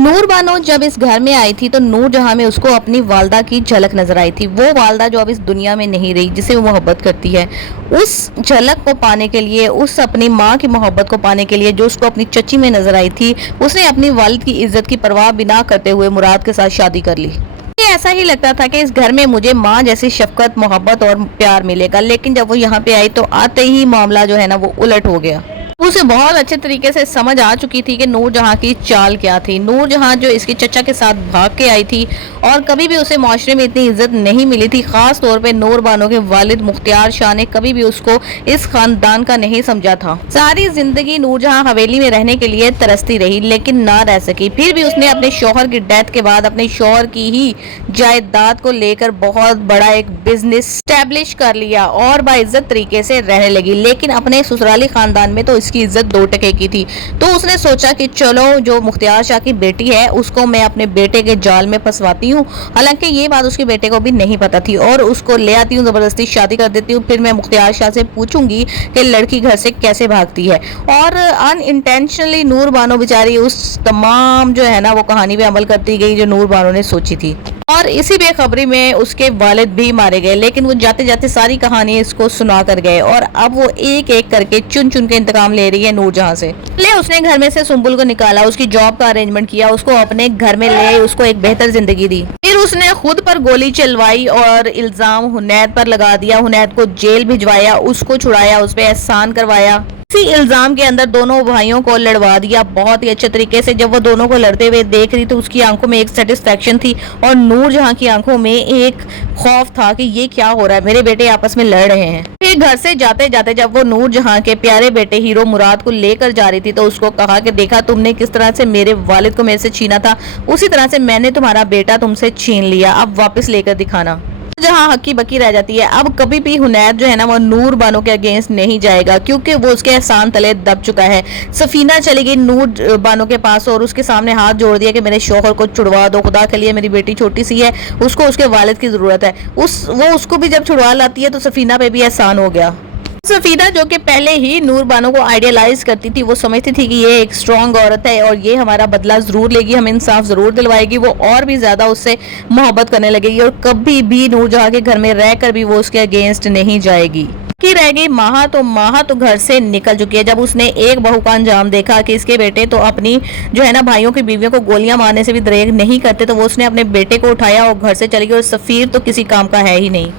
नूर बानो जब इस घर में आई थी तो नूर जहां में उसको अपनी वालदा की झलक नजर आई थी। वो वालदा जो अब इस दुनिया में नहीं रही, जिसे वो मोहब्बत करती है, उस झलक को पाने के लिए, उस अपनी माँ की मोहब्बत को पाने के लिए जो उसको अपनी चची में नजर आई थी, उसने अपनी वालिद की इज्जत की परवाह बिना करते हुए मुराद के साथ शादी कर ली। ऐसा ही लगता था कि इस घर में मुझे माँ जैसी शफकत, मोहब्बत और प्यार मिलेगा, लेकिन जब वो यहाँ पे आई तो आते ही मामला जो है ना वो उलट हो गया। उसे बहुत अच्छे तरीके से समझ आ चुकी थी कि नूर जहां की चाल क्या थी। नूर जहां जो इसके चचा के साथ भाग के आई थी और कभी भी उसे माशरे में इतनी इज्जत नहीं मिली थी। खास तौर पे नूर बानो के वालिद मुख्तियार शाह ने कभी भी उसको इस खानदान का नहीं समझा था। सारी जिंदगी नूर जहां हवेली में रहने के लिए तरसती रही, लेकिन ना रह सकी। फिर भी उसने अपने शौहर की डेथ के बाद अपने शौहर की ही जायदाद को लेकर बहुत बड़ा एक बिजनेस स्टैब्लिश कर लिया और बाइज्जत तरीके से रहने लगी। लेकिन अपने ससुराली खानदान में तो की इज्जत 2 टके की थी। तो उसने सोचा कि चलो जो मुख्तियार शाह की बेटी है उसको मैं अपने बेटे के जाल में फंसवाती हूँ। हालांकि ये बात उसके बेटे को भी नहीं पता थी और उसको ले आती हूँ, जबरदस्ती शादी कर देती हूँ। फिर मैं मुख्तियार शाह से पूछूंगी कि लड़की घर से कैसे भागती है। और अनइंटेंशनली नूर बानो बेचारी उस तमाम जो है ना वो कहानी पे अमल करती गई जो नूर बानो ने सोची थी। और इसी बेखबरी में उसके वालिद भी मारे गए, लेकिन वो जाते जाते सारी कहानी इसको सुना कर गए और अब वो एक एक करके चुन चुन के इंतकाम ले रही है नूर जहां से। पहले उसने घर में से सुंबुल को निकाला, उसकी जॉब का अरेंजमेंट किया, उसको अपने घर में ले उसको एक बेहतर जिंदगी दी। फिर उसने खुद पर गोली चलवाई और इल्जाम हुनैद पर लगा दिया। हुनैद को जेल भिजवाया, उसको छुड़ाया, उस पर एहसान करवाया। इसी इल्जाम के अंदर दोनों भाइयों को लड़वा दिया बहुत ही अच्छे तरीके से। जब वो दोनों को लड़ते हुए देख रही तो उसकी आंखों में एक सेटिस्फेक्शन थी और नूर जहां की आंखों में एक खौफ था कि ये क्या हो रहा है, मेरे बेटे आपस में लड़ रहे हैं। फिर घर से जाते जाते जब वो नूर जहां के प्यारे बेटे हीरो मुराद को लेकर जा रही थी तो उसको कहा कि देखा तुमने किस तरह से मेरे वालिद को मेरे से छीना था, उसी तरह से मैंने तुम्हारा बेटा तुमसे छीन लिया, अब वापस लेकर दिखाना। जहां हक्की बक्की रह जाती है। अब कभी भी हुनैद जो है ना वो नूर बानो के अगेंस्ट नहीं जाएगा क्योंकि वो उसके एहसान तले दब चुका है। सफीना चली गई नूर बानो के पास और उसके सामने हाथ जोड़ दिया कि मेरे शौहर को छुड़वा दो, खुदा के लिए मेरी बेटी छोटी सी है, उसको उसके वालिद की जरूरत है। वो उसको भी जब छुड़वा लाती है तो सफीना पे भी एहसान हो गया। सफीना जो कि पहले ही नूर बानो को आइडियलाइज करती थी, वो समझती थी कि ये एक स्ट्रॉन्ग औरत है और ये हमारा बदला जरूर लेगी, हमें इंसाफ जरूर दिलवाएगी। वो और भी ज्यादा उससे मोहब्बत करने लगेगी और कभी भी नूर जहां के घर में रहकर भी वो उसके अगेंस्ट नहीं जाएगी। की रह गई माहा तो घर से निकल चुकी है। जब उसने एक बहू का अंजाम देखा कि इसके बेटे तो अपनी जो है ना भाइयों की बीवियों को गोलियां मारने से भी दरेग नहीं करते, तो वो उसने अपने बेटे को उठाया और घर से चली गई। और सफीर तो किसी काम का है ही नहीं।